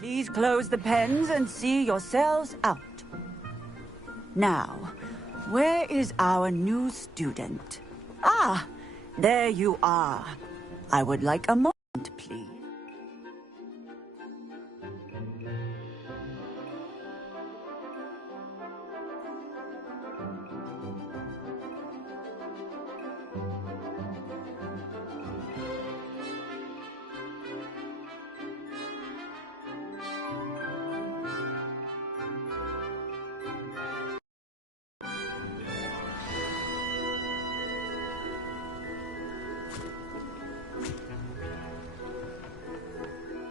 Please close the pens and see yourselves out. Now, where is our new student? Ah, there you are. I would like a moment, please.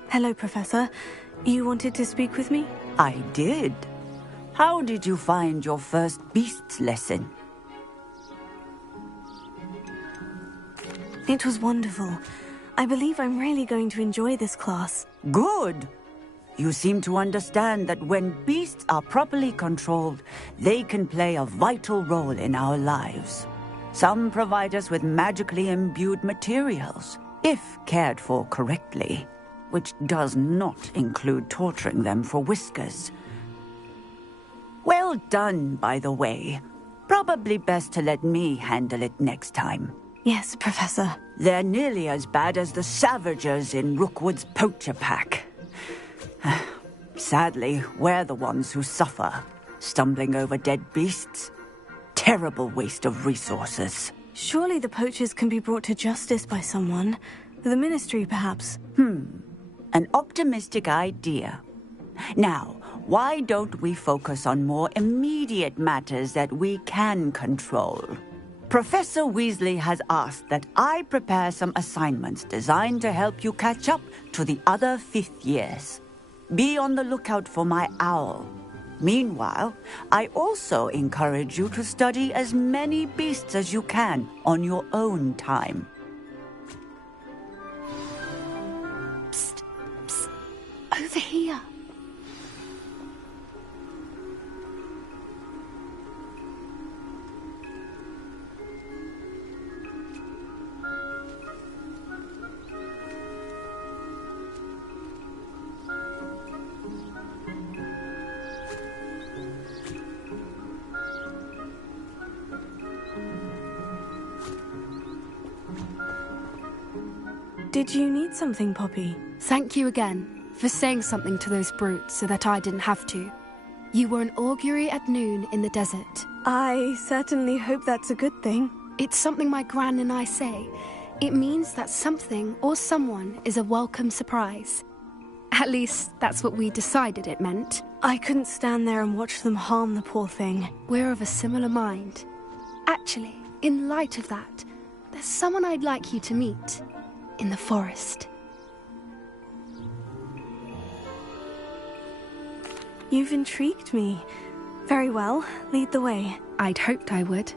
Hello, Professor. You wanted to speak with me? I did. How did you find your first beasts lesson? It was wonderful. I believe I'm really going to enjoy this class. Good. You seem to understand that when beasts are properly controlled, they can play a vital role in our lives. Some provide us with magically imbued materials, if cared for correctly, which does not include torturing them for whiskers. Well done, by the way. Probably best to let me handle it next time. Yes, Professor. They're nearly as bad as the Savagers in Rookwood's poacher pack. Sadly, we're the ones who suffer, stumbling over dead beasts. Terrible waste of resources. Surely the poachers can be brought to justice by someone. The Ministry, perhaps. An optimistic idea. Now, why don't we focus on more immediate matters that we can control? Professor Weasley has asked that I prepare some assignments designed to help you catch up to the other fifth years. Be on the lookout for my owl. Meanwhile, I also encourage you to study as many beasts as you can on your own time. Psst, psst. Over here. Did you need something, Poppy? Thank you again for saying something to those brutes so that I didn't have to. You were an augury at noon in the desert. I certainly hope that's a good thing. It's something my gran and I say. It means that something or someone is a welcome surprise. At least, that's what we decided it meant. I couldn't stand there and watch them harm the poor thing. We're of a similar mind. Actually, in light of that, there's someone I'd like you to meet. In the forest. You've intrigued me. Very well, lead the way. I'd hoped I would.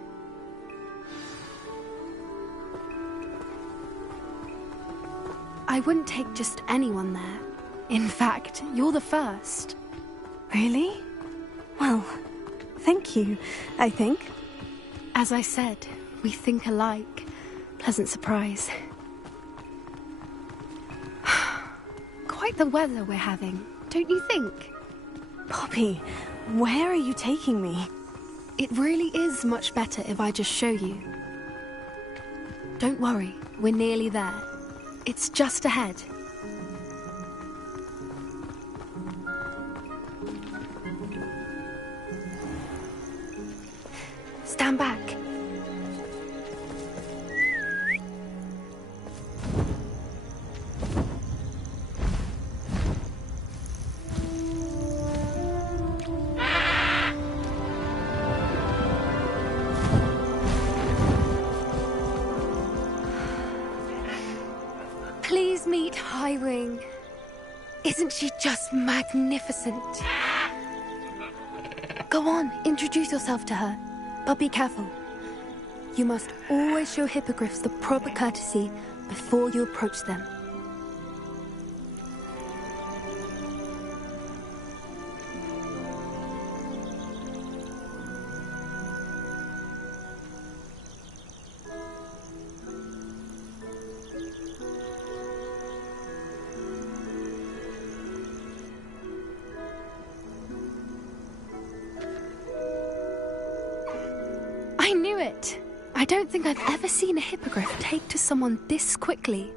I wouldn't take just anyone there. In fact, you're the first. Really? Well, thank you, I think. As I said, we think alike. Pleasant surprise. Quite the weather we're having, don't you think? Poppy, where are you taking me? It really is much better if I just show you. Don't worry, we're nearly there. It's just ahead. Stand back. Please meet Highwing. Isn't she just magnificent? Go on, introduce yourself to her. But be careful. You must always show hippogriffs the proper courtesy before you approach them. it! I don't think I've ever seen a hippogriff take to someone this quickly.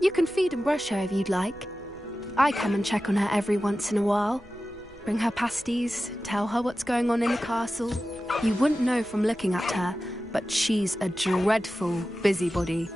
You can feed and brush her if you'd like. I come and check on her every once in a while. Bring her pasties, tell her what's going on in the castle. You wouldn't know from looking at her, but she's a dreadful busybody.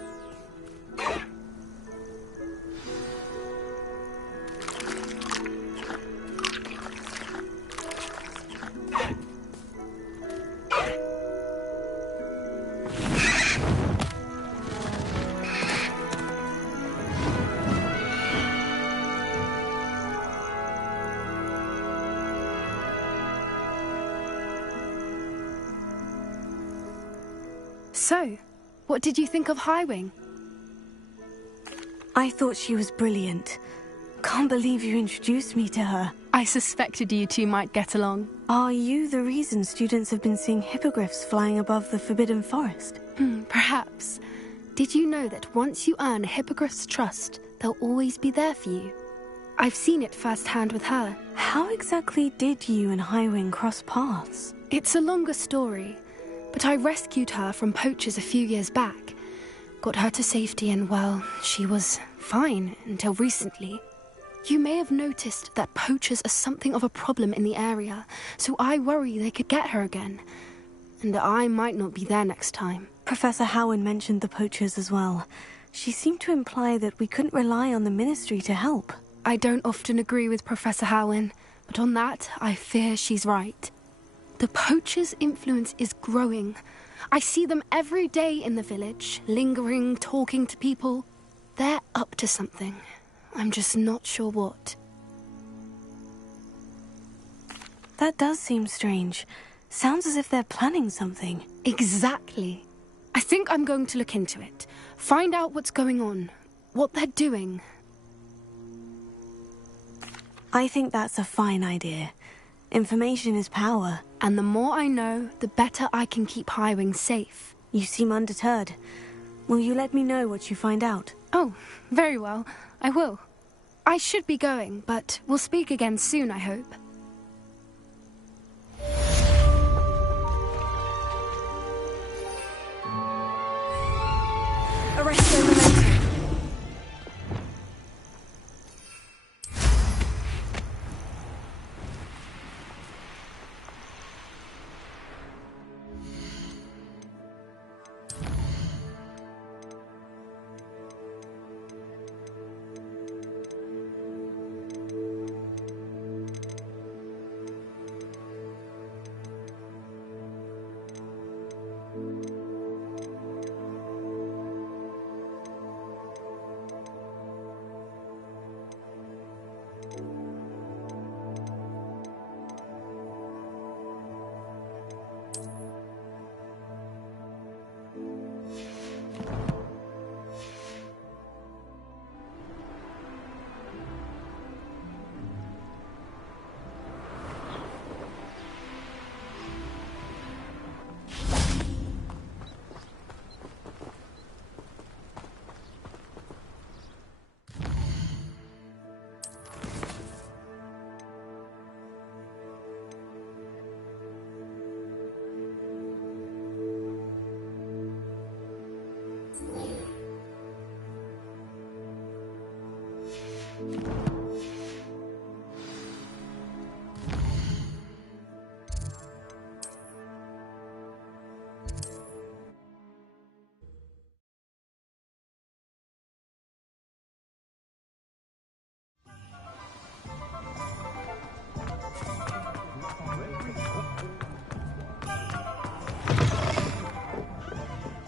So, what did you think of Highwing? I thought she was brilliant. Can't believe you introduced me to her. I suspected you two might get along. Are you the reason students have been seeing hippogriffs flying above the Forbidden Forest? Perhaps. Did you know that once you earn a hippogriff's trust, they'll always be there for you? I've seen it firsthand with her. How exactly did you and Highwing cross paths? It's a longer story, but I rescued her from poachers a few years back. Got her to safety and, well, she was fine until recently. You may have noticed that poachers are something of a problem in the area, so I worry they could get her again. And I might not be there next time. Professor Howin mentioned the poachers as well. She seemed to imply that we couldn't rely on the Ministry to help. I don't often agree with Professor Howin, but on that, I fear she's right. The poachers' influence is growing. I see them every day in the village, lingering, talking to people. They're up to something. I'm just not sure what. That does seem strange. Sounds as if they're planning something. Exactly. I think I'm going to look into it. Find out what's going on, what they're doing. I think that's a fine idea. Information is power. And the more I know, the better I can keep Highwing safe. You seem undeterred. Will you let me know what you find out? Oh, very well. I will. I should be going, but we'll speak again soon, I hope. Arresto Memento.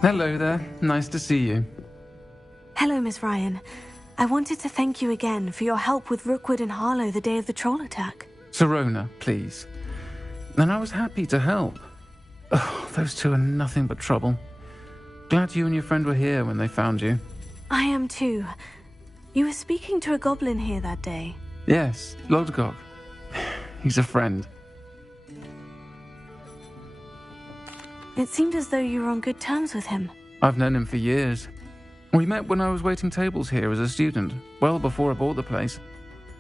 Hello there. Nice to see you. Hello, Miss Ryan. I wanted to thank you again for your help with Rookwood and Harlow the day of the troll attack. Sirona, please. And I was happy to help. Oh, those two are nothing but trouble. Glad you and your friend were here when they found you. I am too. You were speaking to a goblin here that day. Yes, Lodgok. He's a friend. It seemed as though you were on good terms with him. I've known him for years. We met when I was waiting tables here as a student, well before I bought the place.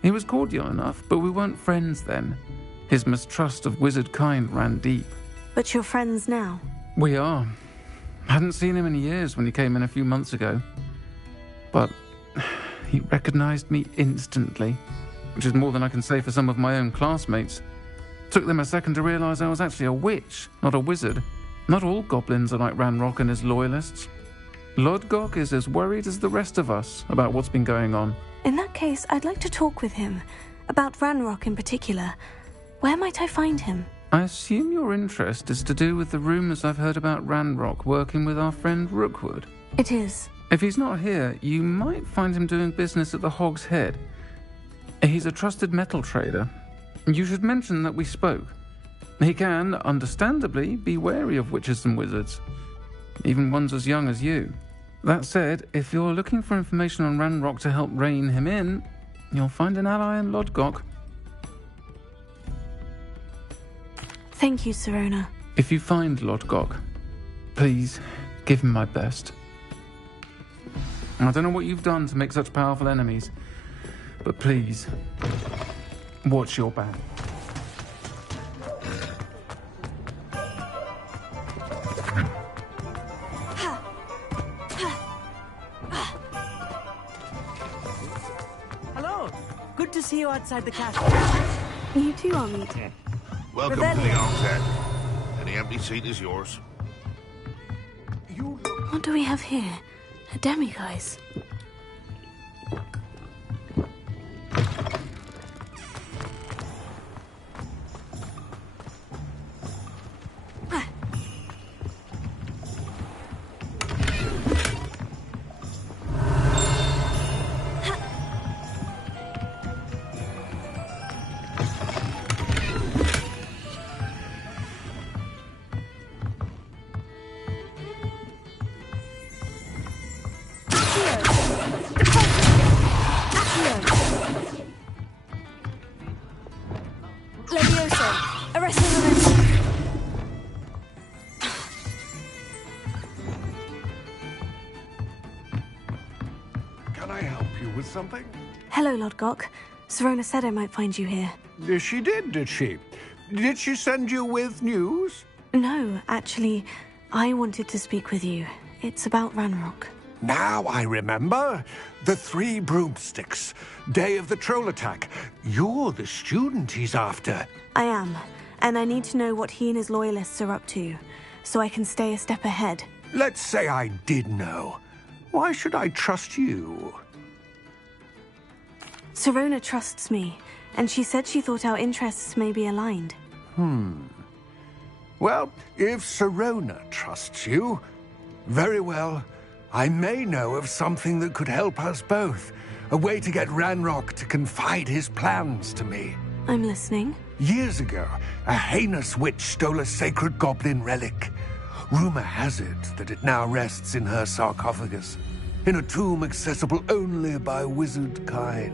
He was cordial enough, but we weren't friends then. His mistrust of wizard kind ran deep. But you're friends now? We are. Hadn't seen him in years when he came in a few months ago. But he recognized me instantly, which is more than I can say for some of my own classmates. Took them a second to realize I was actually a witch, not a wizard. Not all goblins are like Ranrock and his loyalists. Lodgok is as worried as the rest of us about what's been going on. In that case, I'd like to talk with him. About Ranrock in particular. Where might I find him? I assume your interest is to do with the rumors I've heard about Ranrock working with our friend Rookwood. It is. If he's not here, you might find him doing business at the Hog's Head. He's a trusted metal trader. You should mention that we spoke. He can, understandably, be wary of witches and wizards, even ones as young as you. That said, if you're looking for information on Ranrock to help rein him in, you'll find an ally in Lodgok. Thank you, Sirona. If you find Lodgok, please give him my best. I don't know what you've done to make such powerful enemies, but please, watch your back. Hello. Good to see you outside the castle. You too, Amit. Welcome to the Hog's Head. Any empty seat is yours. What do we have here? A demiguise. Can I help you with something? Hello, Lodgok. Sirona said I might find you here. She did she? Did she send you with news? No, actually, I wanted to speak with you. It's about Ranrock. Now I remember. The 3 broomsticks. Day of the troll attack. You're the student he's after. I am, and I need to know what he and his loyalists are up to, so I can stay a step ahead. Let's say I did know. Why should I trust you? Sirona trusts me, and she said she thought our interests may be aligned. Well, if Sirona trusts you, very well. I may know of something that could help us both. A way to get Ranrock to confide his plans to me. I'm listening. Years ago, a heinous witch stole a sacred goblin relic. Rumor has it that it now rests in her sarcophagus, in a tomb accessible only by wizard kind.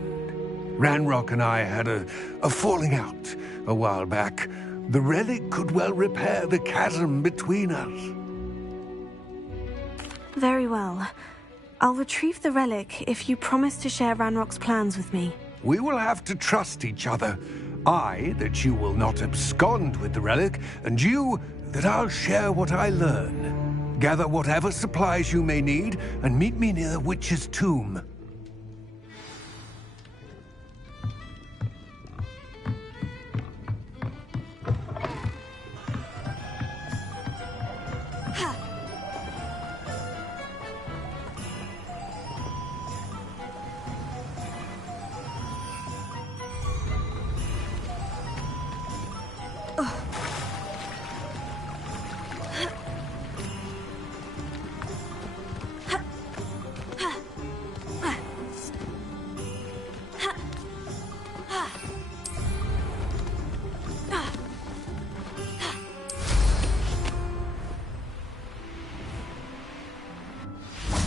Ranrock and I had a falling out a while back. The relic could well repair the chasm between us. Very well. I'll retrieve the relic if you promise to share Ranrock's plans with me. We will have to trust each other. I, that you will not abscond with the relic, and you, that I'll share what I learn. Gather whatever supplies you may need, and meet me near the witch's tomb.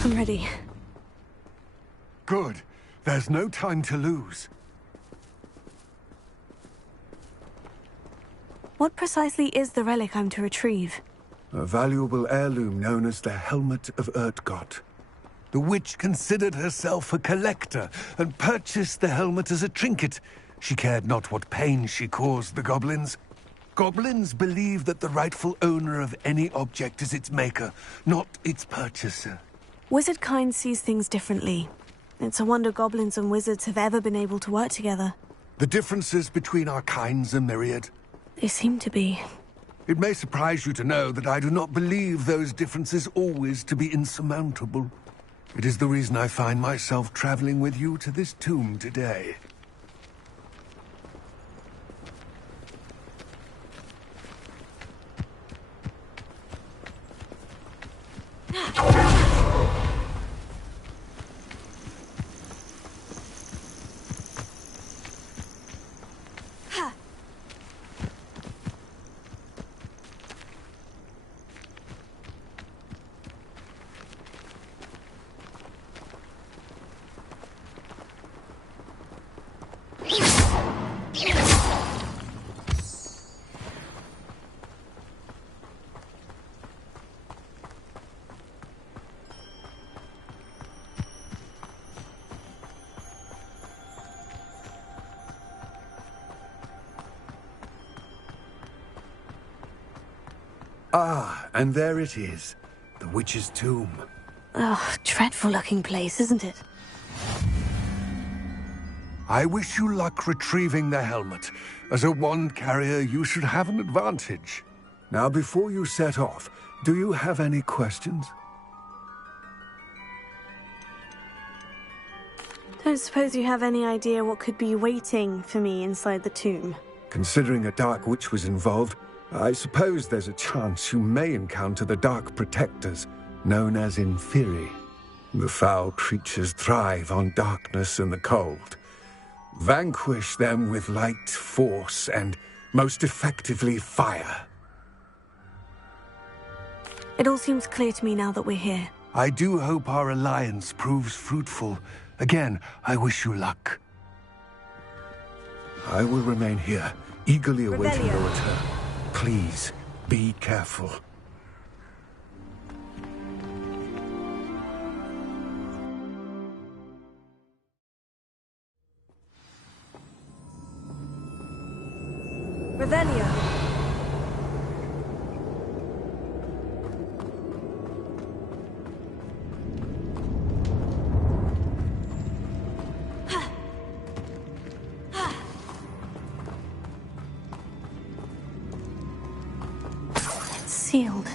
I'm ready. Good. There's no time to lose. What precisely is the relic I'm to retrieve? A valuable heirloom known as the Helmet of Urtgot. The witch considered herself a collector and purchased the helmet as a trinket. She cared not what pain she caused the goblins. Goblins believe that the rightful owner of any object is its maker, not its purchaser. Wizard kind sees things differently. It's a wonder goblins and wizards have ever been able to work together. The differences between our kinds are myriad. They seem to be. It may surprise you to know that I do not believe those differences always to be insurmountable. It is the reason I find myself traveling with you to this tomb today. Ah, and there it is. The witch's tomb. Oh, dreadful looking place, isn't it? I wish you luck retrieving the helmet. As a wand carrier, you should have an advantage. Now, before you set off, do you have any questions? Don't suppose you have any idea what could be waiting for me inside the tomb? Considering a dark witch was involved, I suppose there's a chance you may encounter the Dark Protectors, known as Inferi. The foul creatures thrive on darkness and the cold. Vanquish them with light, force, and, most effectively, fire. It all seems clear to me now that we're here. I do hope our alliance proves fruitful. Again, I wish you luck. I will remain here, eagerly awaiting your return. Please, be careful. Revelio. It's sealed.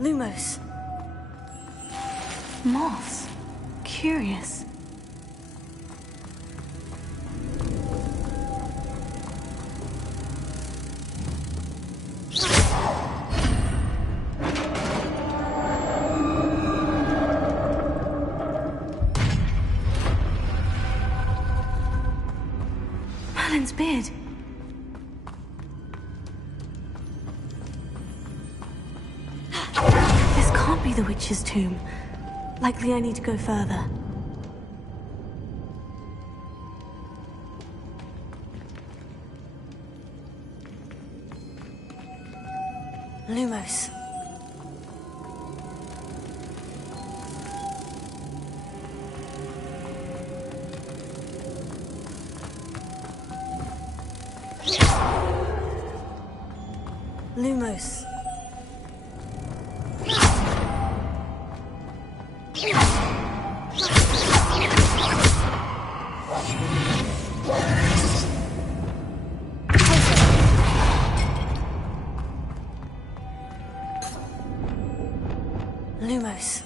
Lumos. Moths. Curious. Merlin's beard. This can't be the witch's tomb. Likely I need to go further. Lumos. Lumos. Lumos.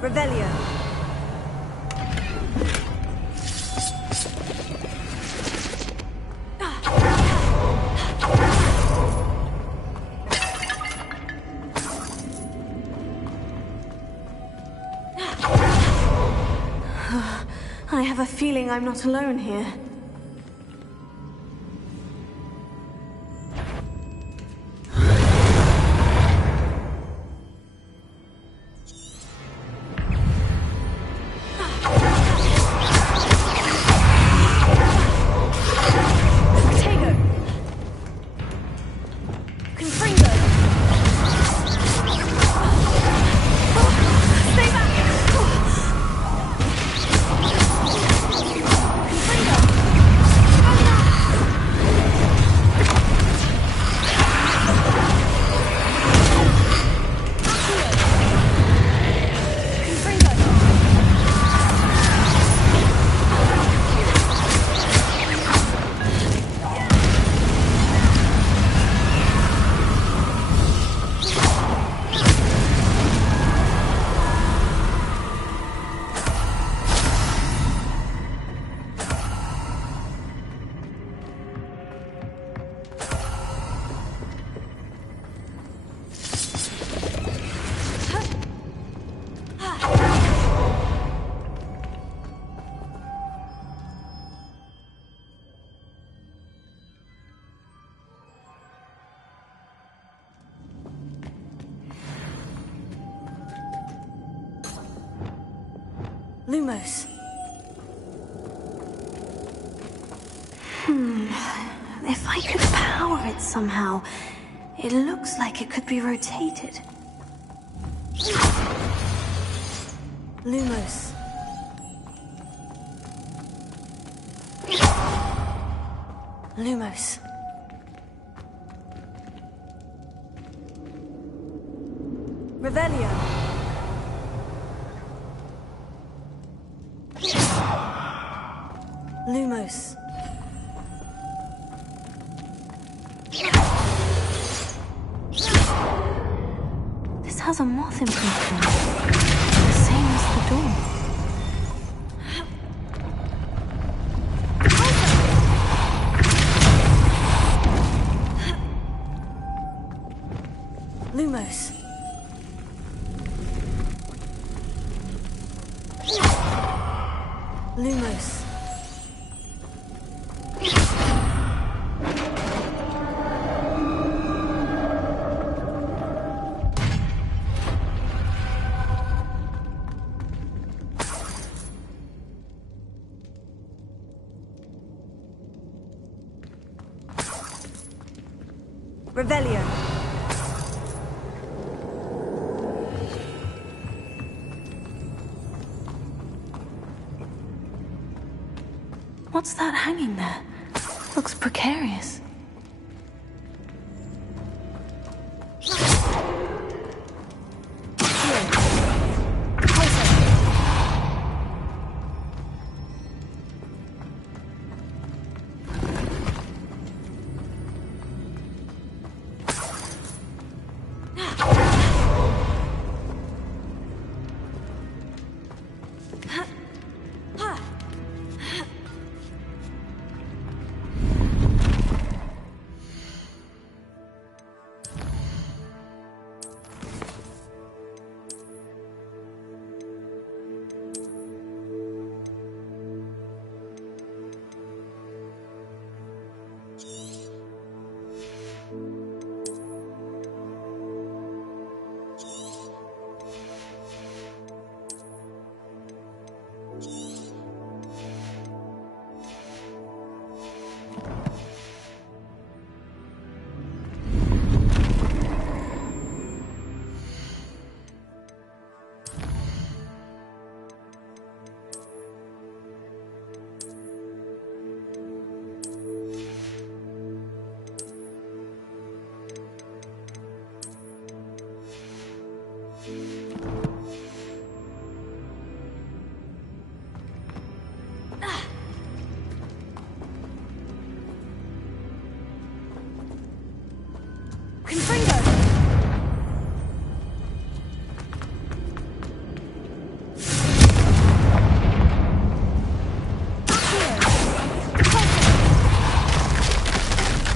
Revelio. I have a feeling I'm not alone here. Lumos. If I could power it somehow, it looks like it could be rotated. Lumos. Lumos. Revelio. Lumos. This has a moth imprint on it. The same as the door. Lumos. Lumos. Revelio. What's that hanging there? Looks precarious.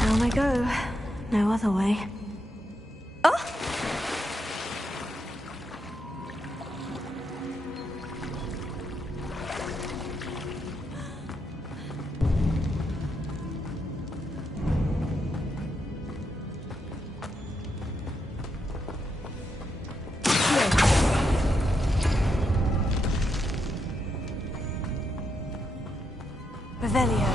Down I go. No other way. Oh! Revelio.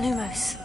Lumos.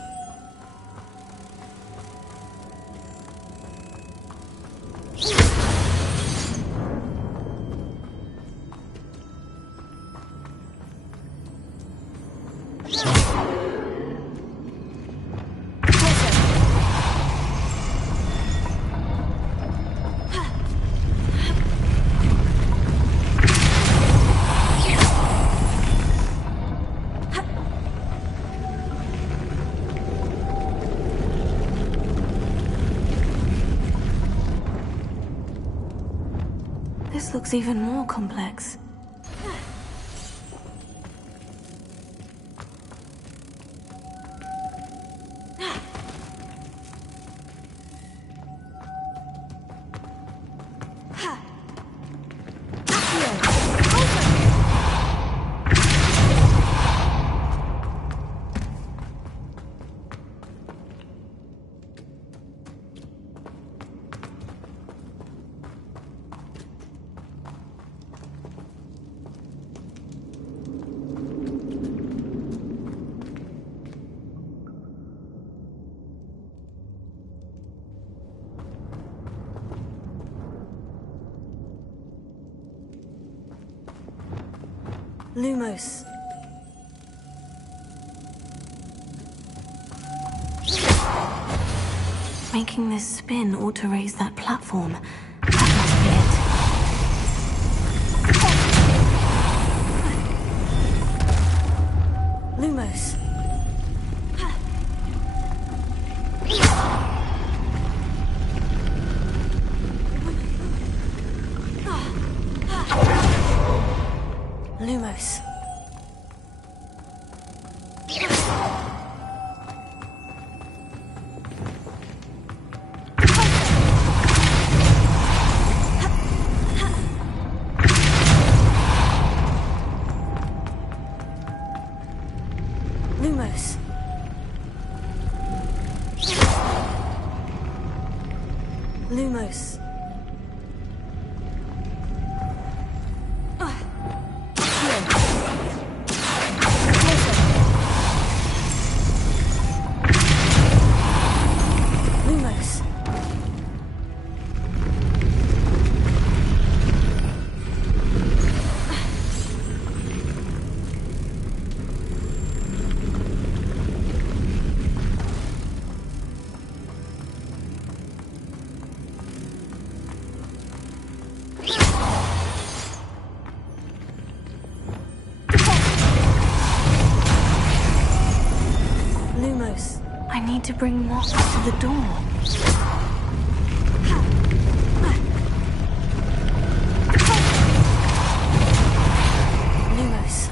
This looks even more complex. Lumos. Making this spin ought to raise that platform. That must be it. Lumos. Lumos. Lumos. Lumos. I need to bring Moss to the door. Lumos.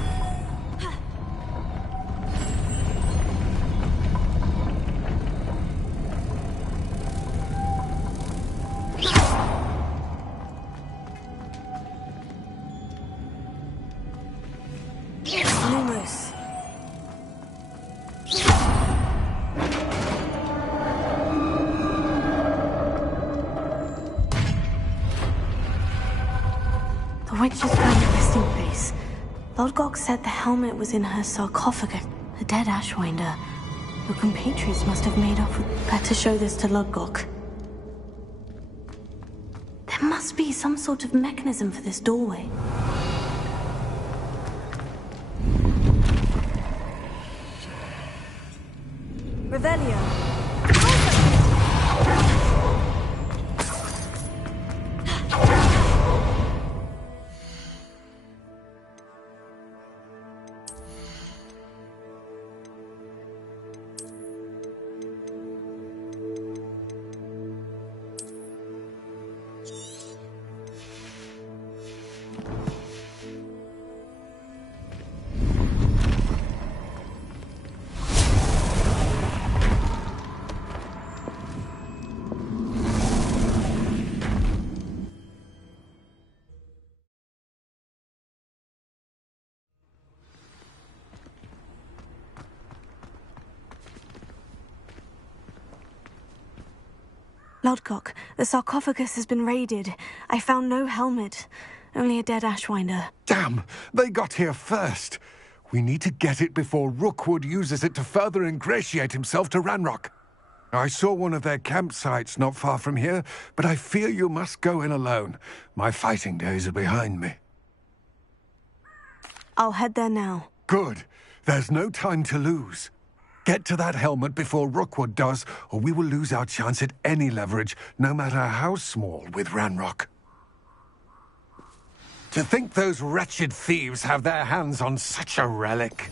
Lumos. The witch has found a resting place. Lodgok said the helmet was in her sarcophagus. A dead Ashwinder. Your compatriots must have made off with... Better show this to Lodgok. There must be some sort of mechanism for this doorway. Revelio. Lodgok, the sarcophagus has been raided. I found no helmet, only a dead Ashwinder. Damn! They got here first. We need to get it before Rookwood uses it to further ingratiate himself to Ranrock. I saw one of their campsites not far from here, but I fear you must go in alone. My fighting days are behind me. I'll head there now. Good. There's no time to lose. Get to that helmet before Rookwood does, or we will lose our chance at any leverage, no matter how small, with Ranrock. To think those wretched thieves have their hands on such a relic.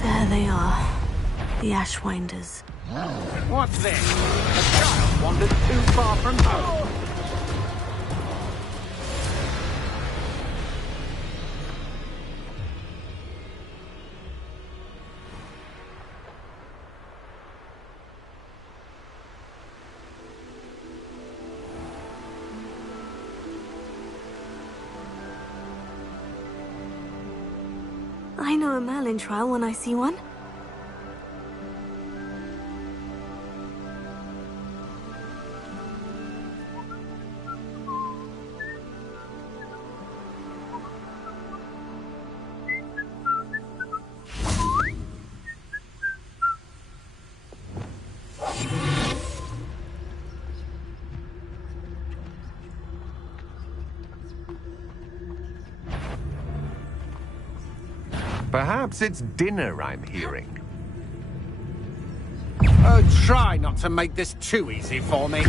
There they are. The Ashwinders. What's this? A child wandered too far from home. I know a Merlin trial when I see one. Perhaps it's dinner I'm hearing. Oh, try not to make this too easy for me.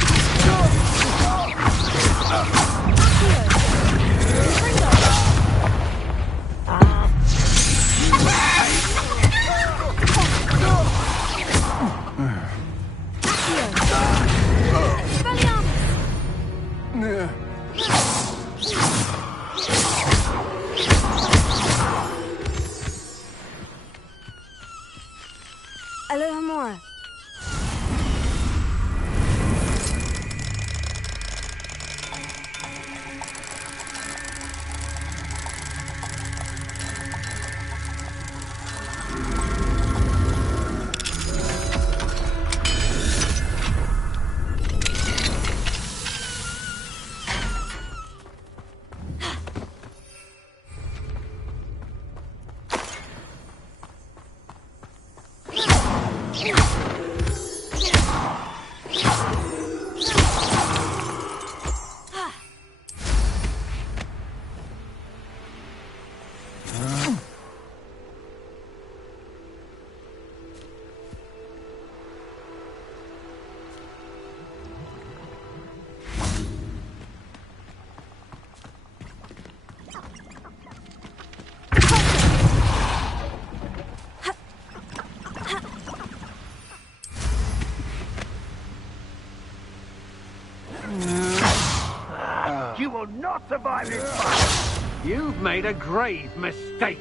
Alohomora. You will not survive this fight. You've made a grave mistake.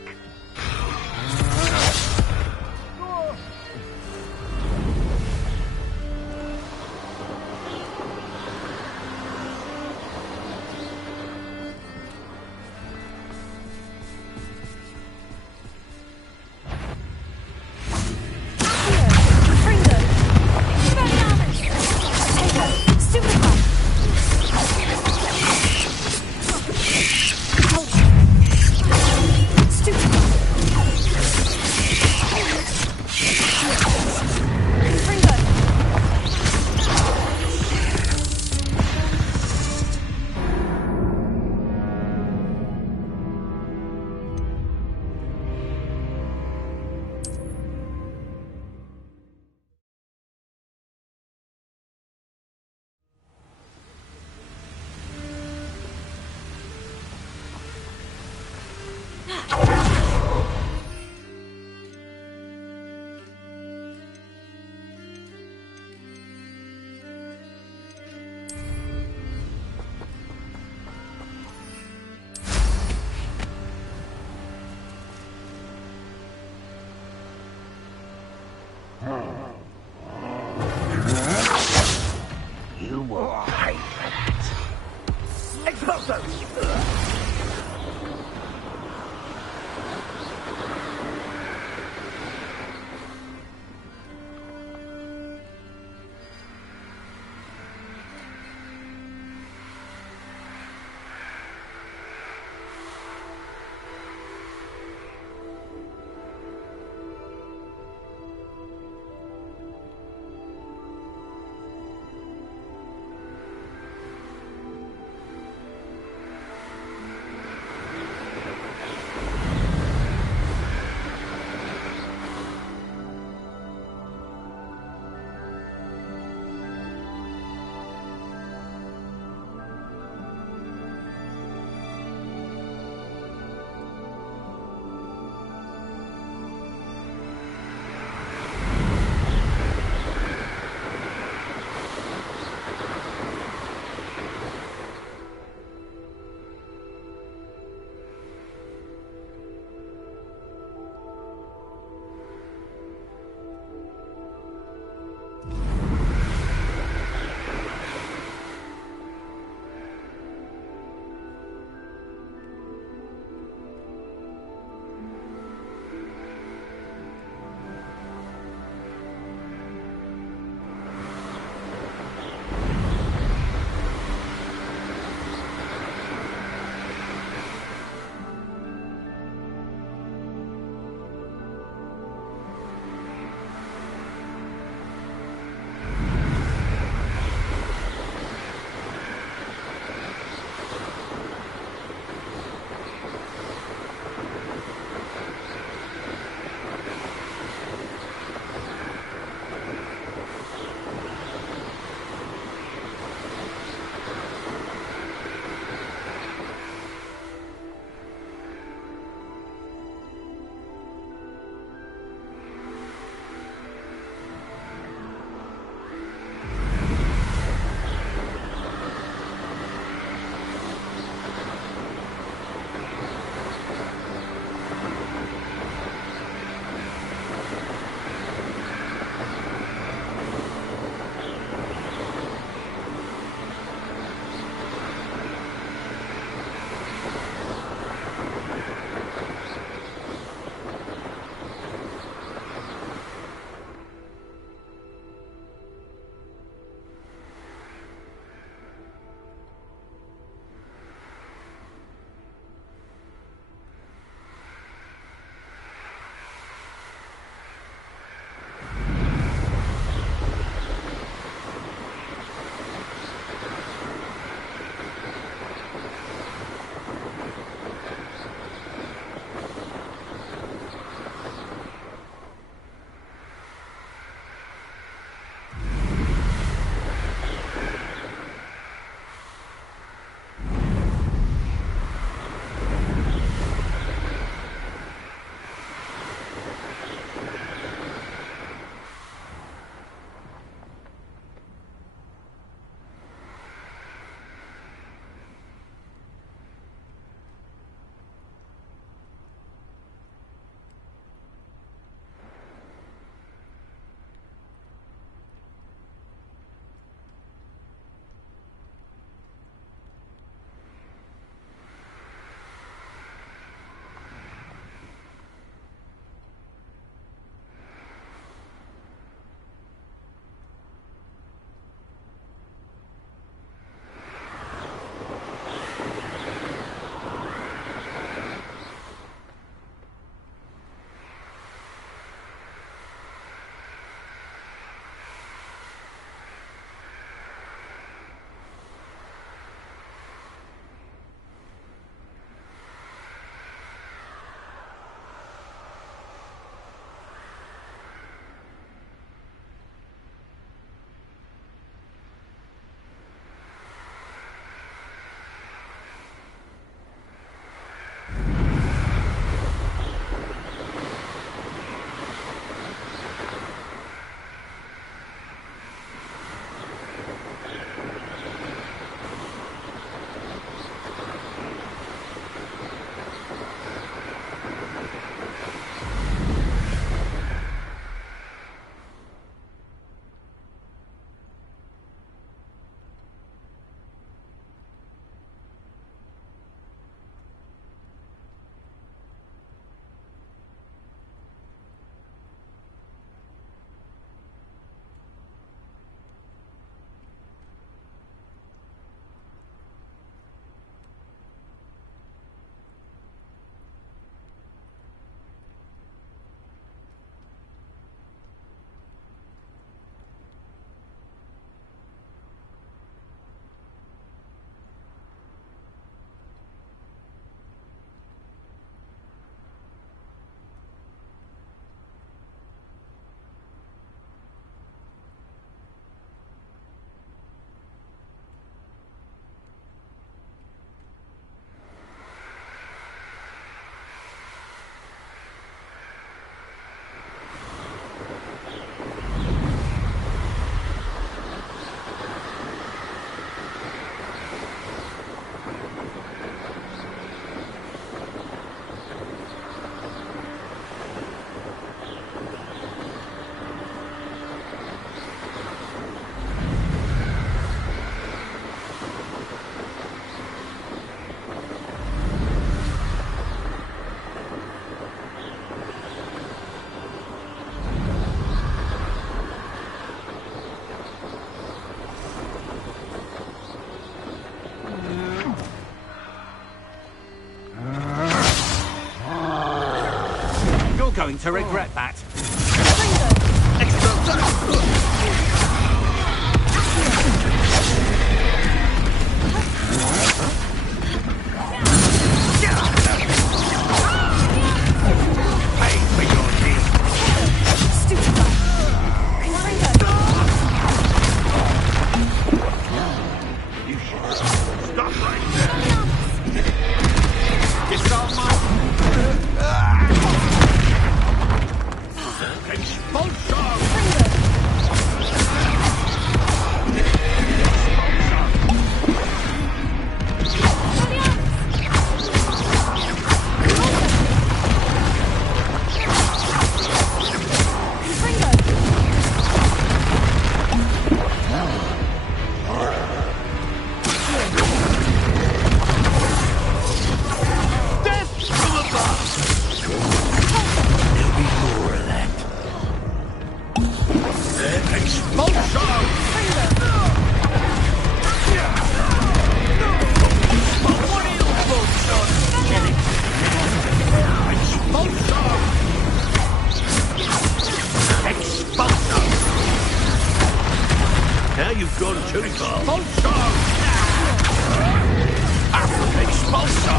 You will pay for that. Exploso! going to regret that. Now you've gone too far. Expulso!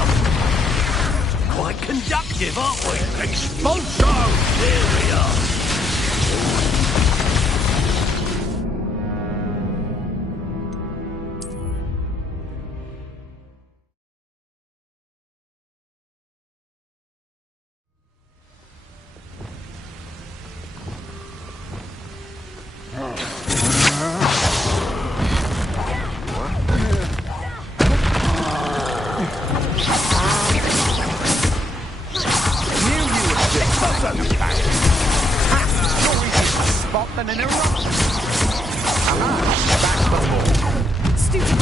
Quite conductive, aren't we? Expulso! There we are. Than an eruption. Back before. Stupid.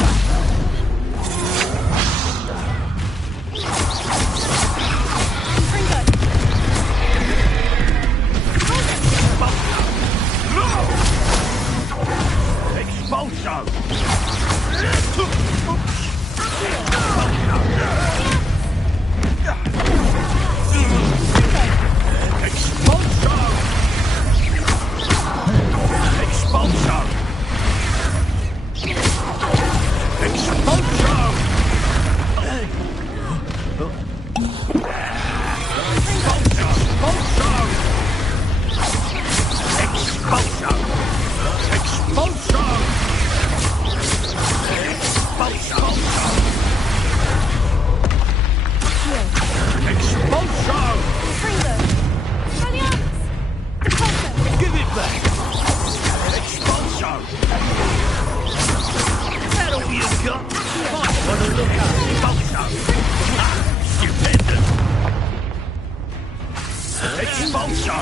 Expulso!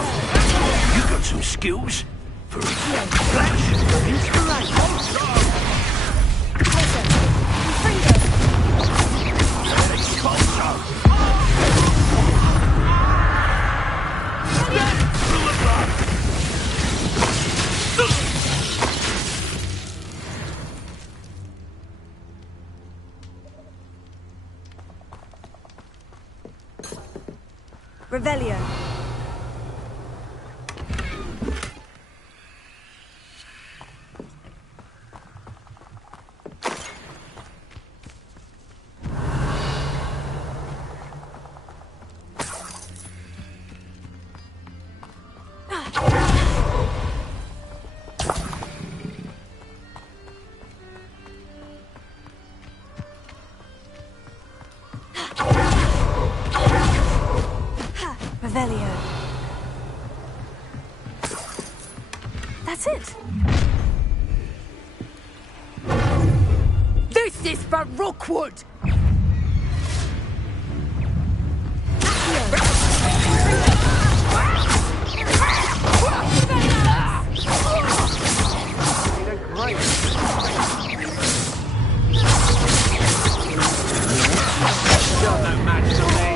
You got some skills for a flash of inspiration. Revelio. Revelio. That's it. This is for Rookwood! You're no match to me.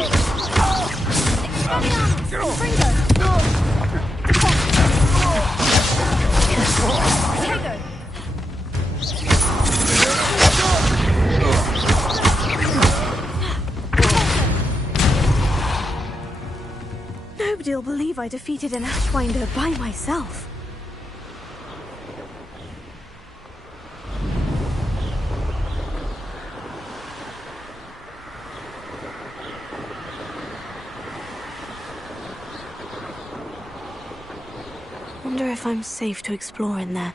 you'll believe I defeated an Ashwinder by myself. Wonder if I'm safe to explore in there.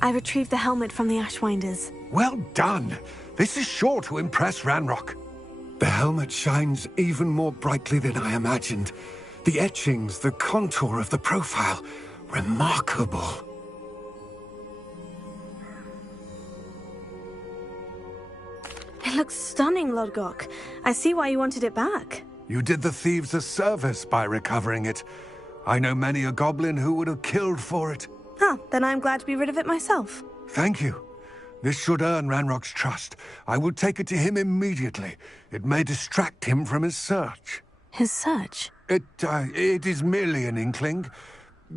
I retrieved the helmet from the Ashwinders. Well done! This is sure to impress Ranrock. The helmet shines even more brightly than I imagined. The etchings, the contour of the profile, remarkable. It looks stunning, Lodgok. I see why you wanted it back. You did the thieves a service by recovering it. I know many a goblin who would have killed for it. Huh, then I'm glad to be rid of it myself. Thank you. This should earn Ranrock's trust. I will take it to him immediately. It may distract him from his search. His search? It is merely an inkling.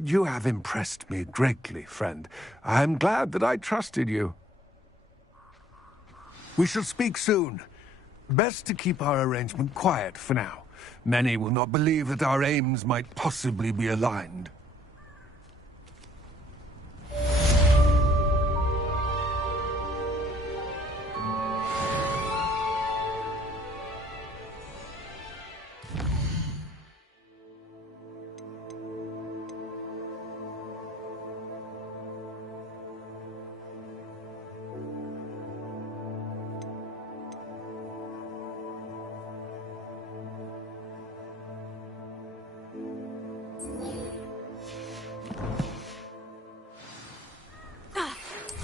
You have impressed me greatly, friend. I am glad that I trusted you. We shall speak soon. Best to keep our arrangement quiet for now. Many will not believe that our aims might possibly be aligned.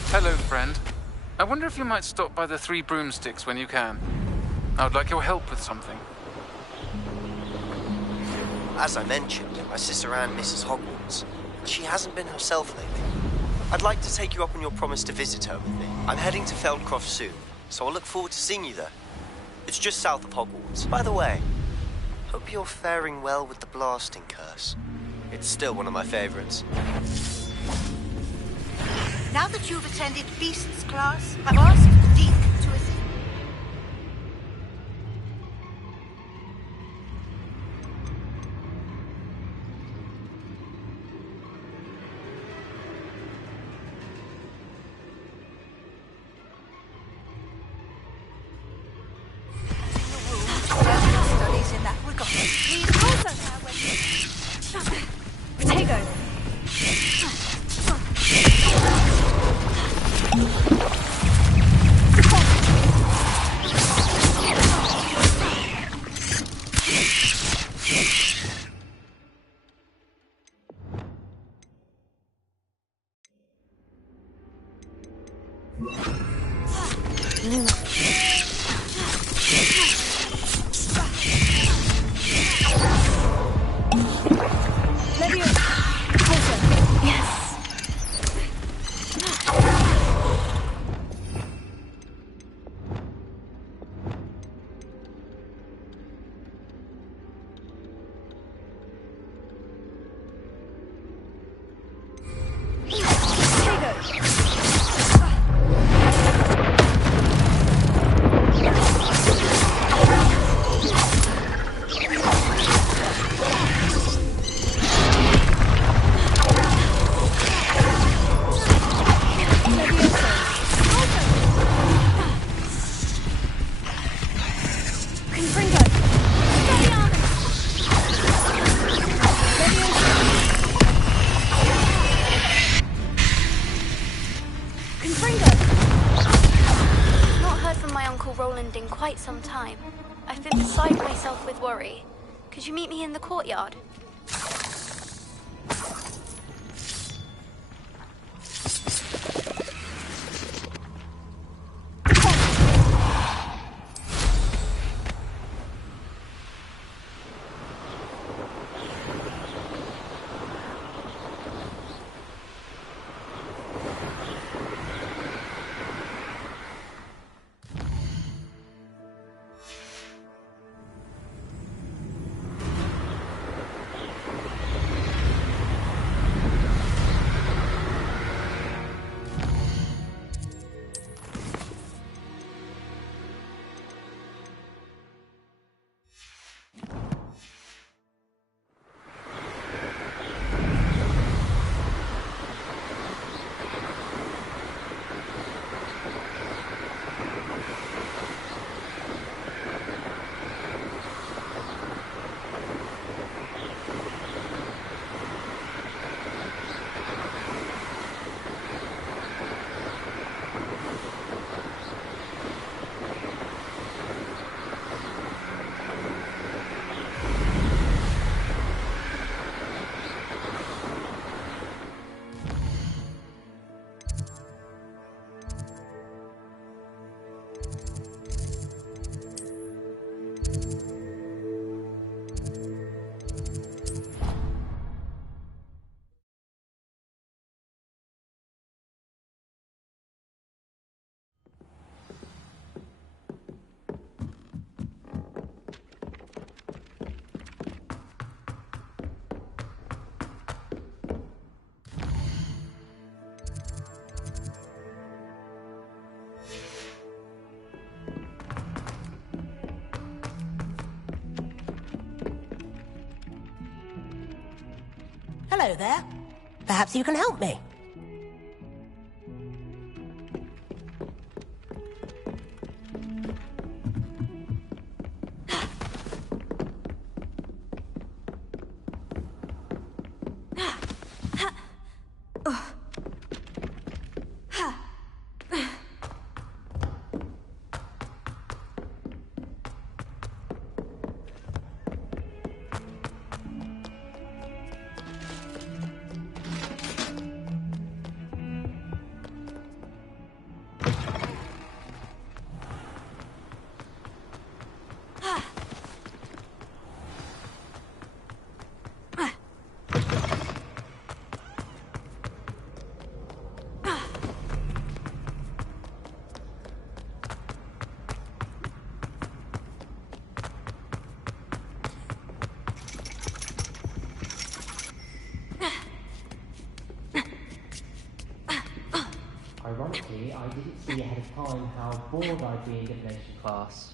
Hello, friend. I wonder if you might stop by the Three Broomsticks when you can. I would like your help with something. As I mentioned, my sister Anne misses Hogwarts. She hasn't been herself lately. I'd like to take you up on your promise to visit her with me. I'm heading to Feldcroft soon, so I'll look forward to seeing you there. It's just south of Hogwarts. By the way, hope you're faring well with the blasting curse. It's still one of my favorites. Now that you've attended Beast's class, I've asked the Dean to assist. Studies in that regard. Please also now when Potato! Luma. Yes. In quite some time. I've been beside myself with worry. Could you meet me in the courtyard? Hello there. Perhaps you can help me. Ironically, I didn't see ahead of time how bored I'd be in divination class.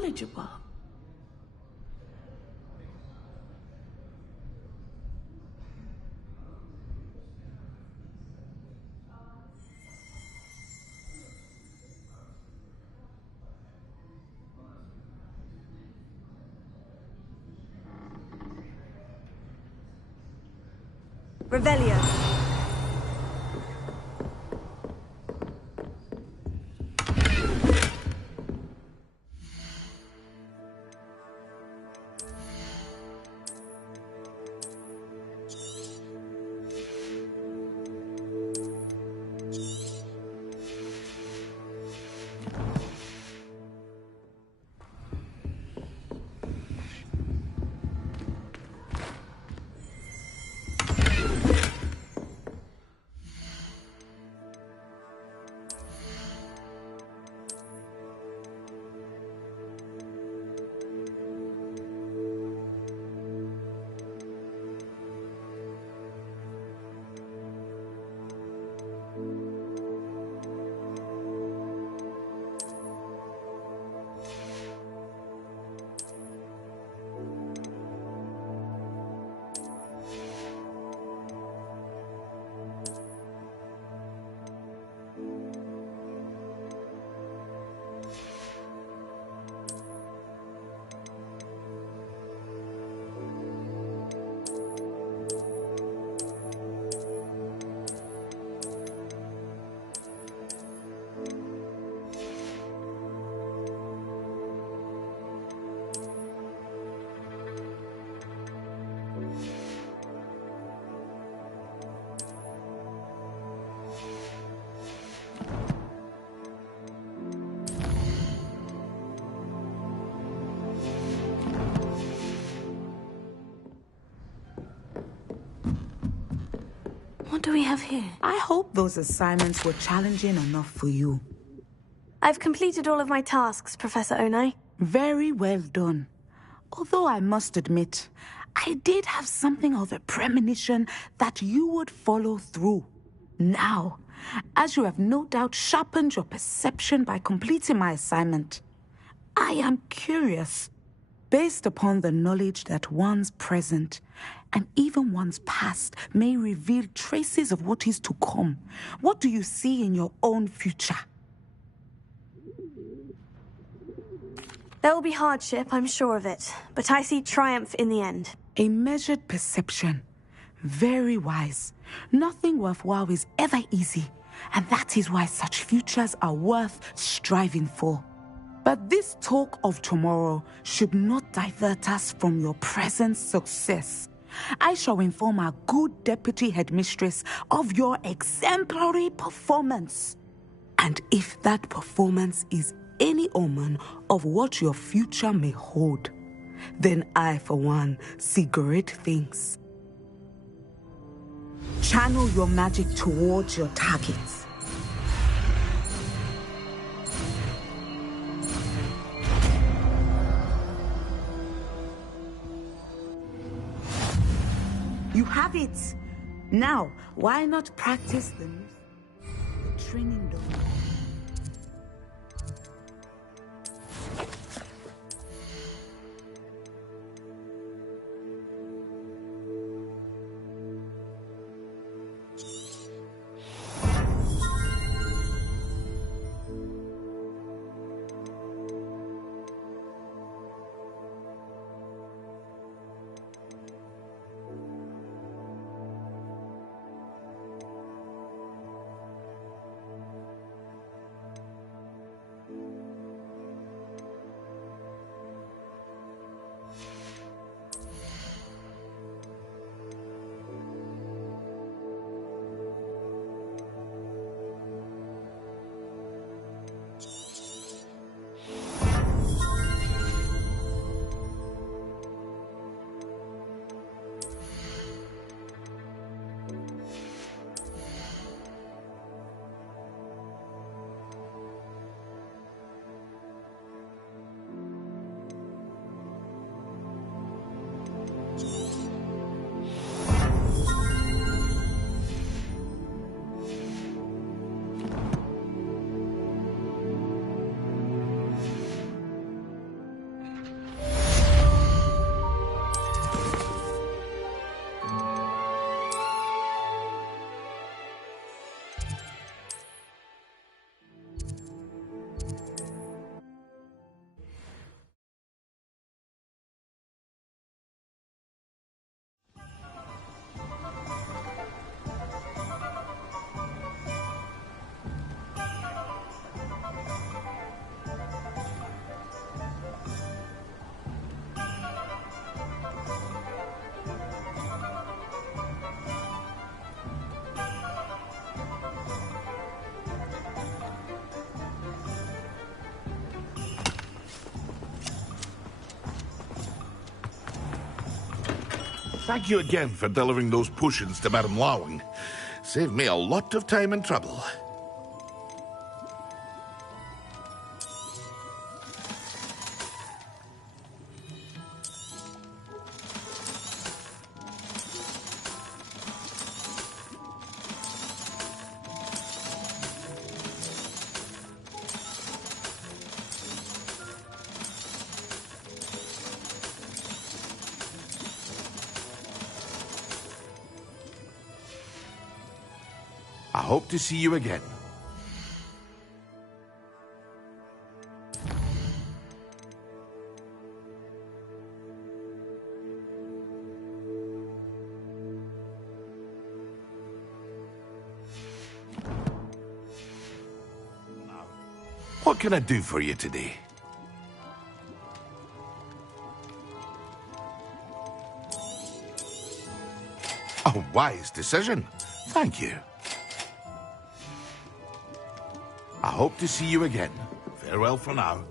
knowledgeable. Revelio. What do we have here? I hope those assignments were challenging enough for you. I've completed all of my tasks, Professor Onai. Very well done. Although I must admit, I did have something of a premonition that you would follow through. Now, as you have no doubt sharpened your perception by completing my assignment, I am curious, based upon the knowledge that one's present and even one's past may reveal traces of what is to come. What do you see in your own future? There will be hardship, I'm sure of it, but I see triumph in the end. A measured perception. Very wise. Nothing worthwhile is ever easy, and that is why such futures are worth striving for. But this talk of tomorrow should not divert us from your present success. I shall inform our good deputy headmistress of your exemplary performance. And if that performance is any omen of what your future may hold, then I, for one, see great things. Channel your magic towards your targets. You have it. Now, why not practice the training dome? thank you again for delivering those potions to Madame Lawing. Saved me a lot of time and trouble. I hope to see you again. What can I do for you today? A wise decision. Thank you. I hope to see you again. Farewell for now.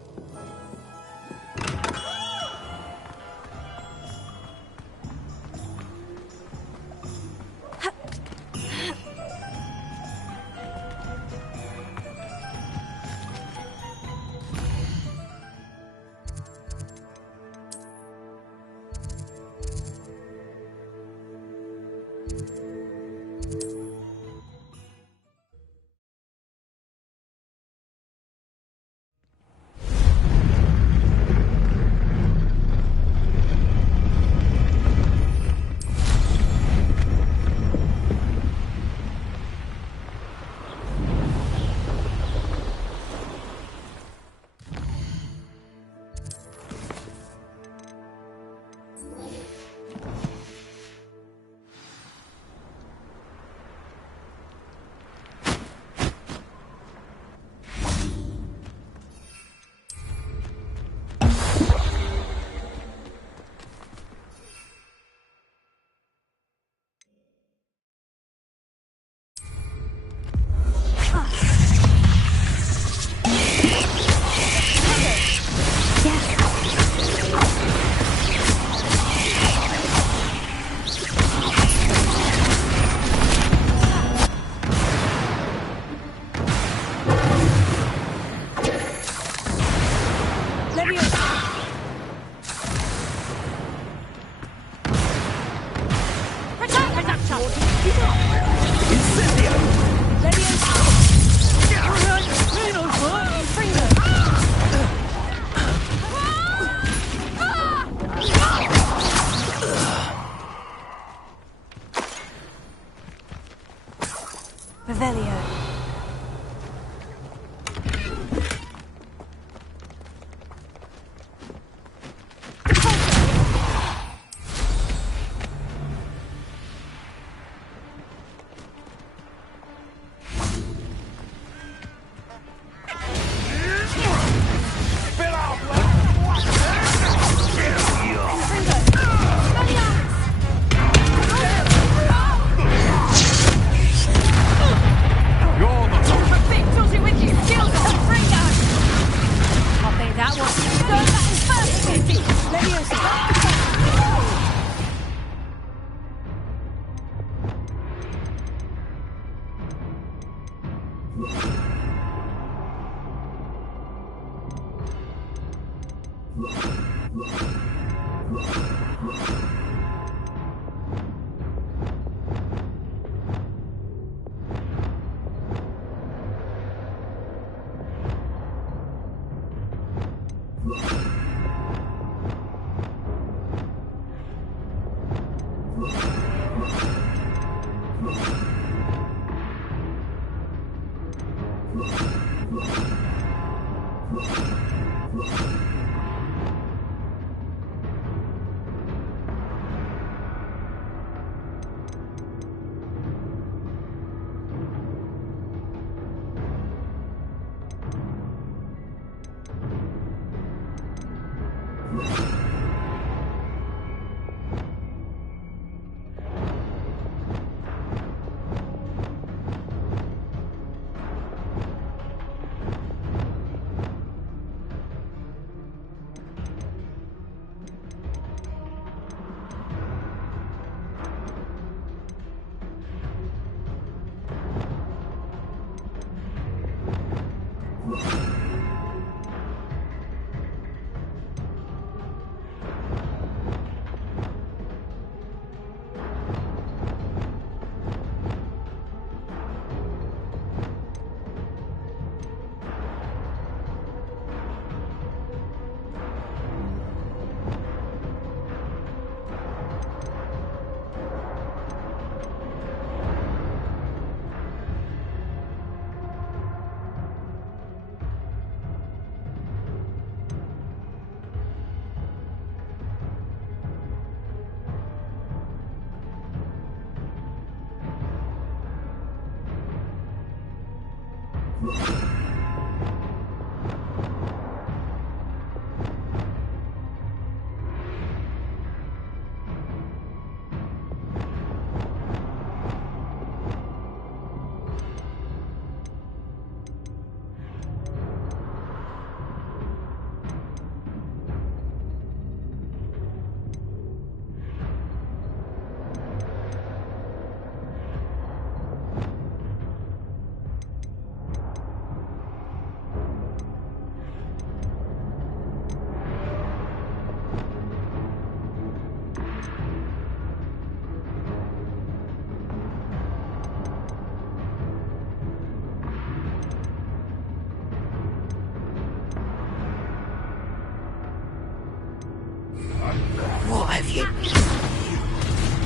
What have you...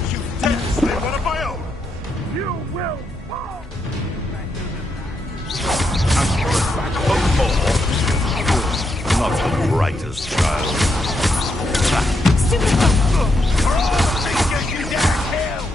You dare slay one of my own! You will fall! And throw it back for more! You're not the brightest child. Think you dare kill!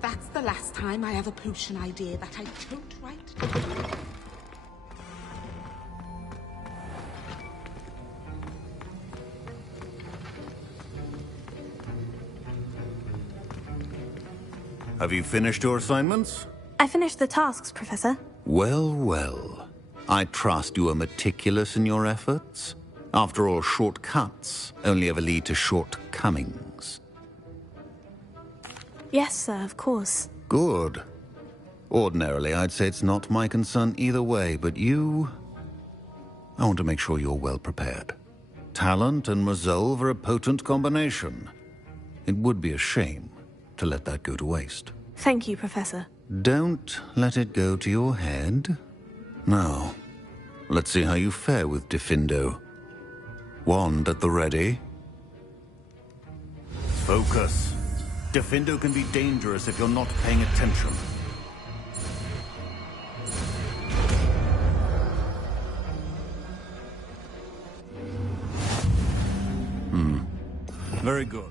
That's the last time I have a potion idea that I don't write. Have you finished your assignments? I finished the tasks, Professor. Well, well. I trust you are meticulous in your efforts. After all, shortcuts only ever lead to shortcomings. Yes, sir, of course. Good. Ordinarily, I'd say it's not my concern either way, but you... I want to make sure you're well prepared. Talent and resolve are a potent combination. It would be a shame to let that go to waste. Thank you, Professor. Don't let it go to your head. Now, let's see how you fare with Diffindo. Wand at the ready. Focus. Diffindo can be dangerous if you're not paying attention. Very good.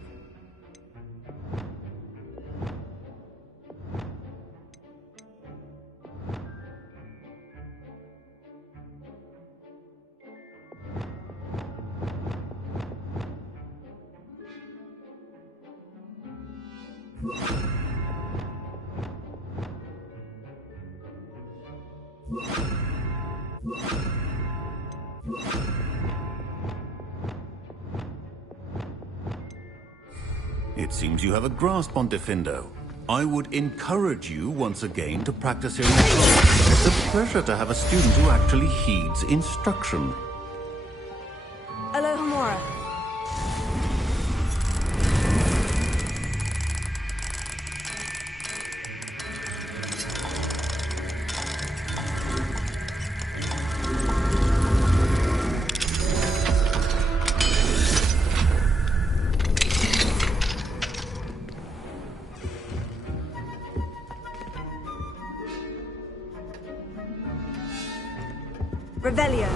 It seems you have a grasp on Diffindo. I would encourage you once again to practice your methods. It's a pleasure to have a student who actually heeds instruction. Alohomora. Revelio.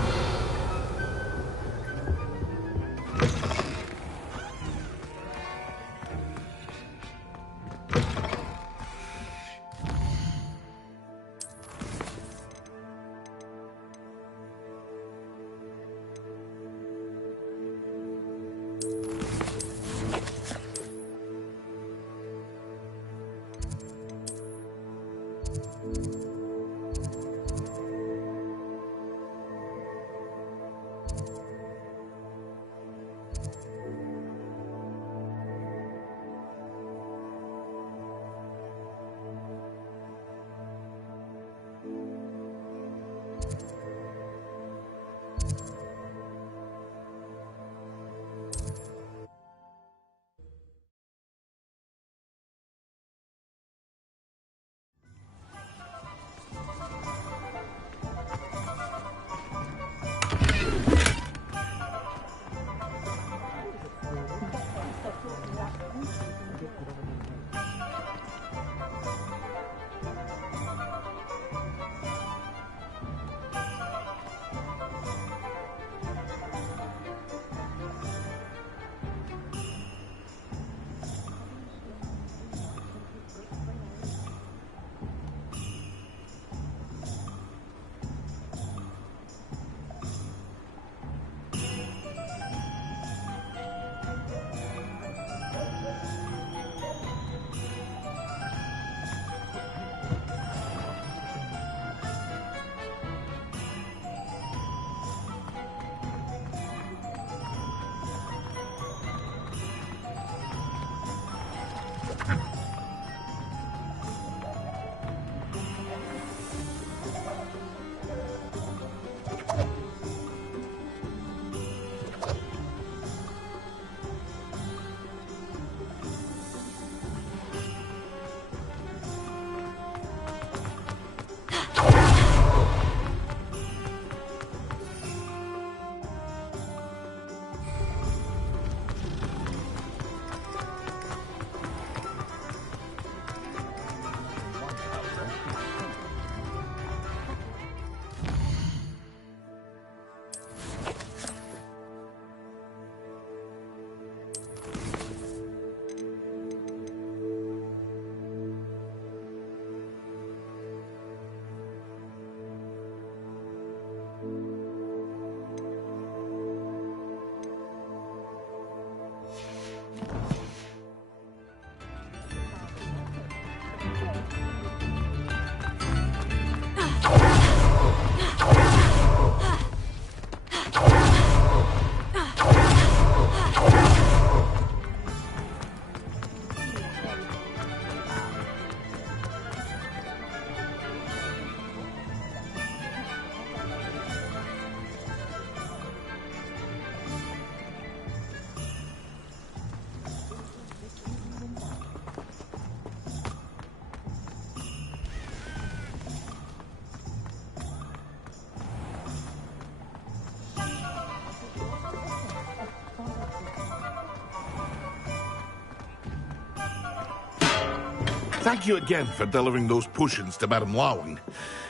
Thank you again for delivering those potions to Madame Lawing.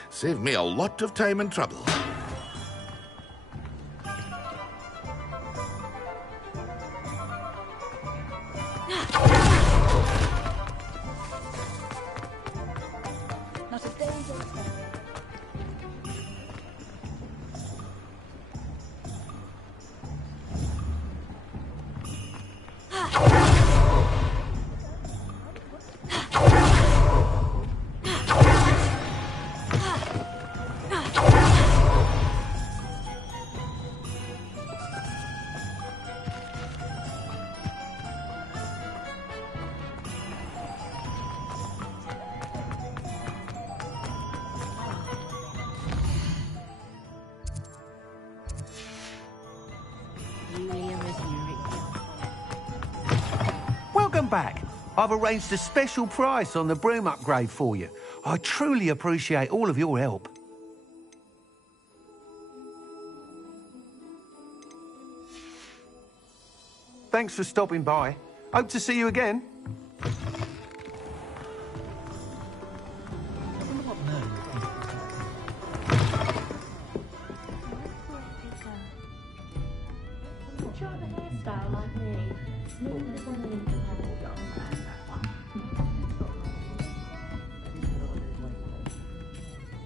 Saved me a lot of time and trouble. Not a day goes by. Welcome back. I've arranged a special price on the broom upgrade for you. I truly appreciate all of your help. Thanks for stopping by. Hope to see you again.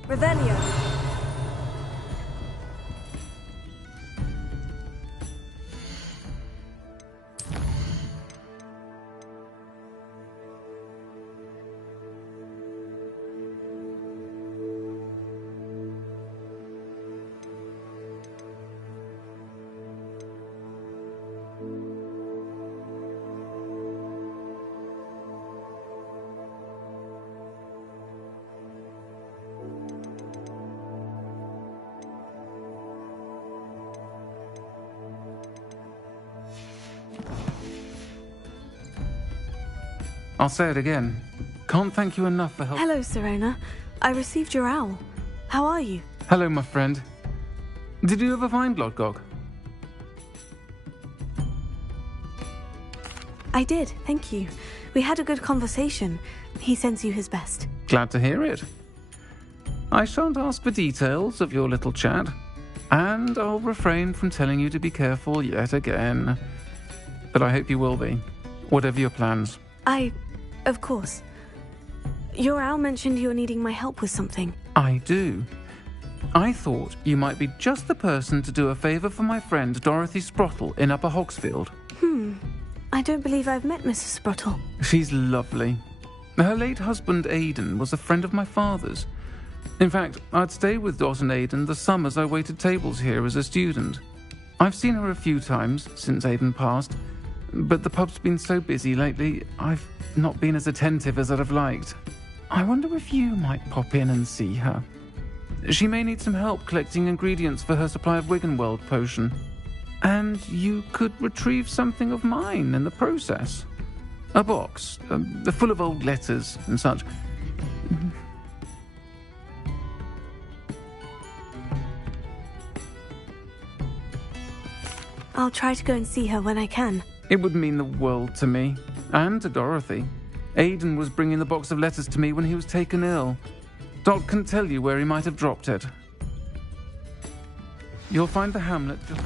Revelio. I'll say it again. Can't thank you enough for help. Hello, Serena. I received your owl. How are you? Hello, my friend. Did you ever find Lodgok? I did, thank you. We had a good conversation. He sends you his best. Glad to hear it. I shan't ask for details of your little chat, and I'll refrain from telling you to be careful yet again. But I hope you will be, whatever your plans. Of course. Your owl mentioned you're needing my help with something. I do. I thought you might be just the person to do a favour for my friend Dorothy Sprottle in Upper Hogsfield. I don't believe I've met Mrs. Sprottle. She's lovely. Her late husband Aidan was a friend of my father's. In fact, I'd stay with Dot and Aidan the summers I waited tables here as a student. I've seen her a few times since Aidan passed, but the pub's been so busy lately, I've not been as attentive as I'd have liked. I wonder if you might pop in and see her. She may need some help collecting ingredients for her supply of Wiggenweld potion. And you could retrieve something of mine in the process. A box, full of old letters and such. I'll try to go and see her when I can. It would mean the world to me, and to Dorothy. Aidan was bringing the box of letters to me when he was taken ill. Dot can tell you where he might have dropped it. You'll find the hamlet just...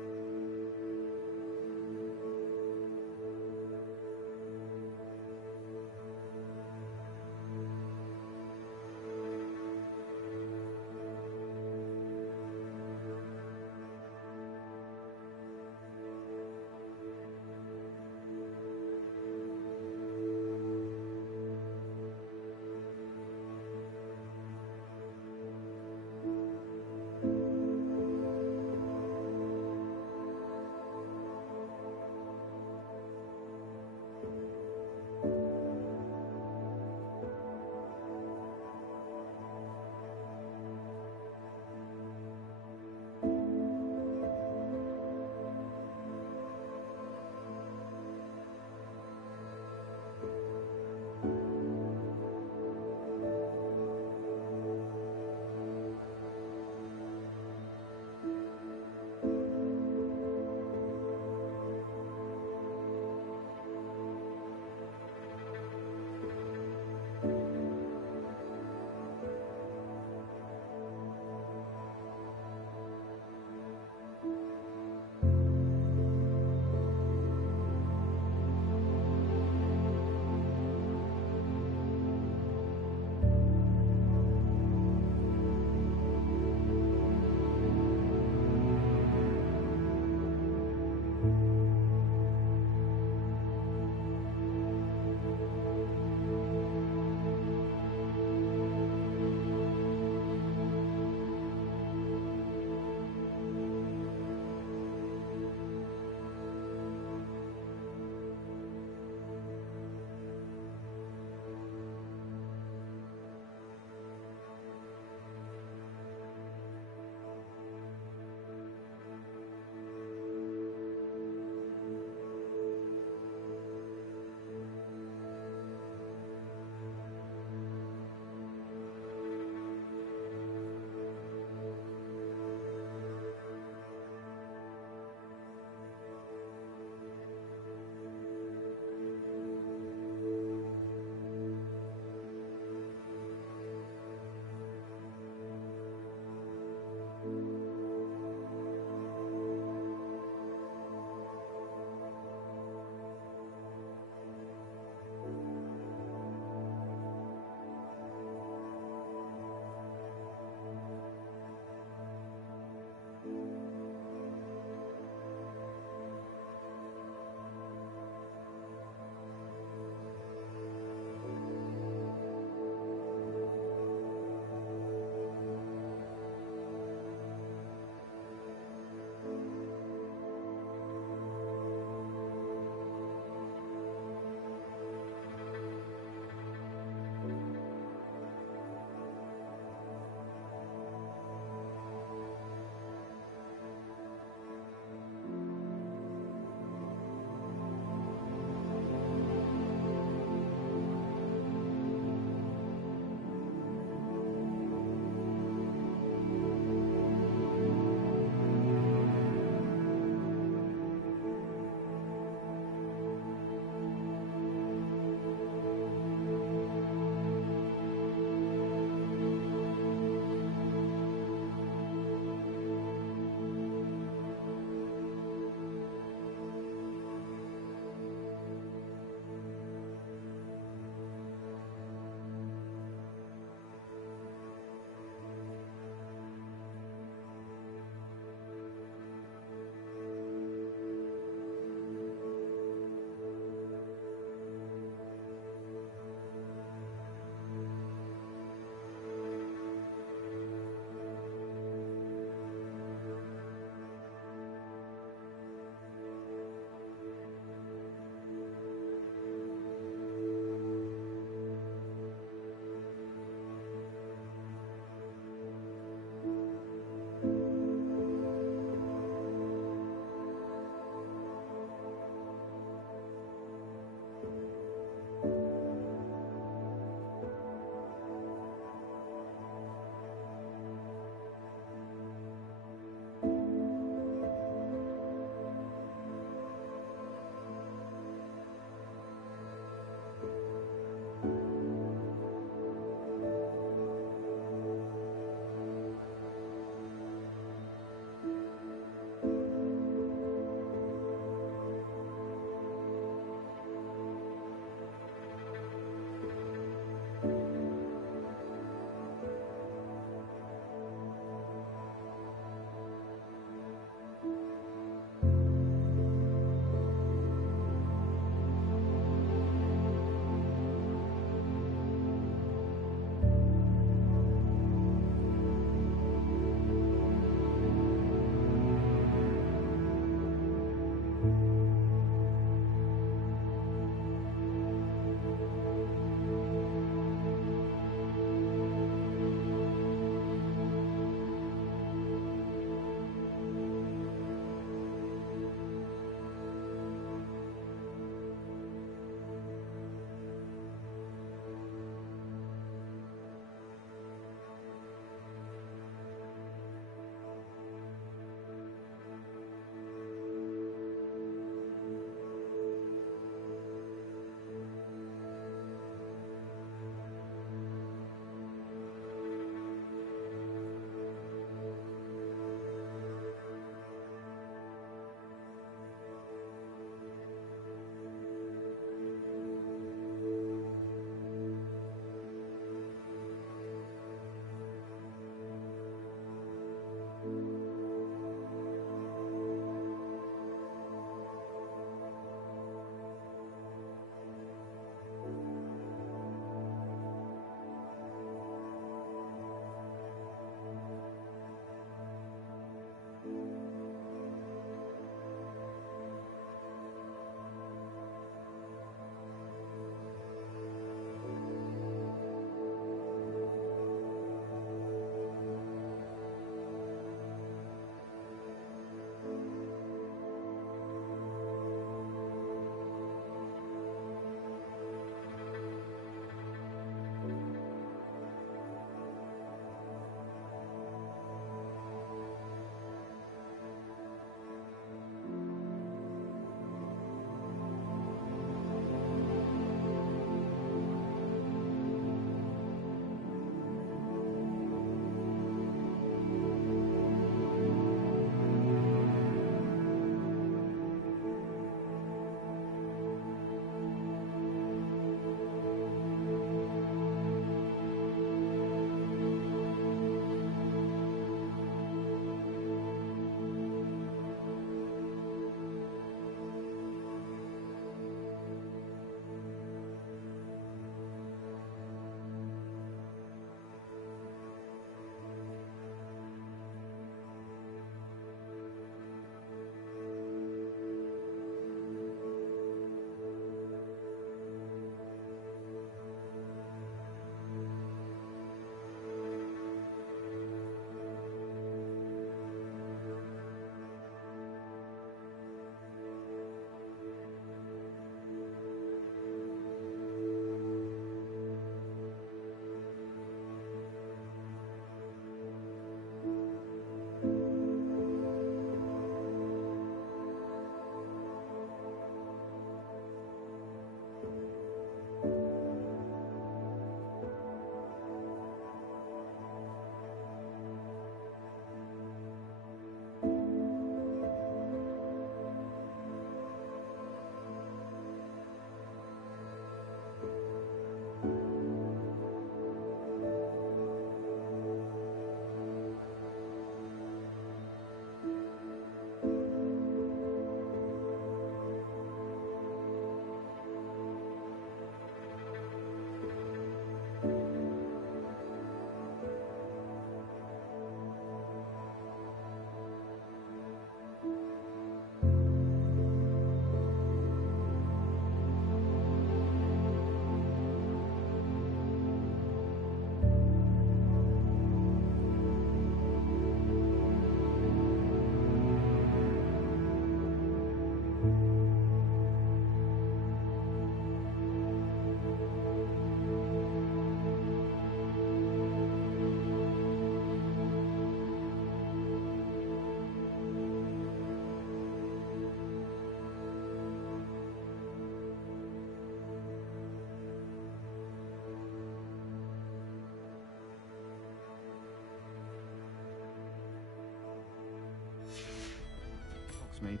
Hogsmeade.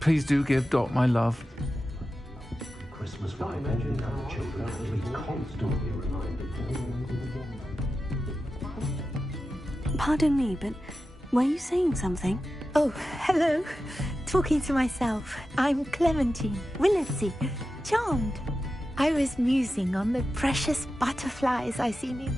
Please do give Dot my love. Christmas vibe engine and the children will be constantly reminded. Pardon me, but were you saying something? Oh, hello. Talking to myself. I'm Clementine Willetsey. Charmed. I was musing on the precious butterflies I seen in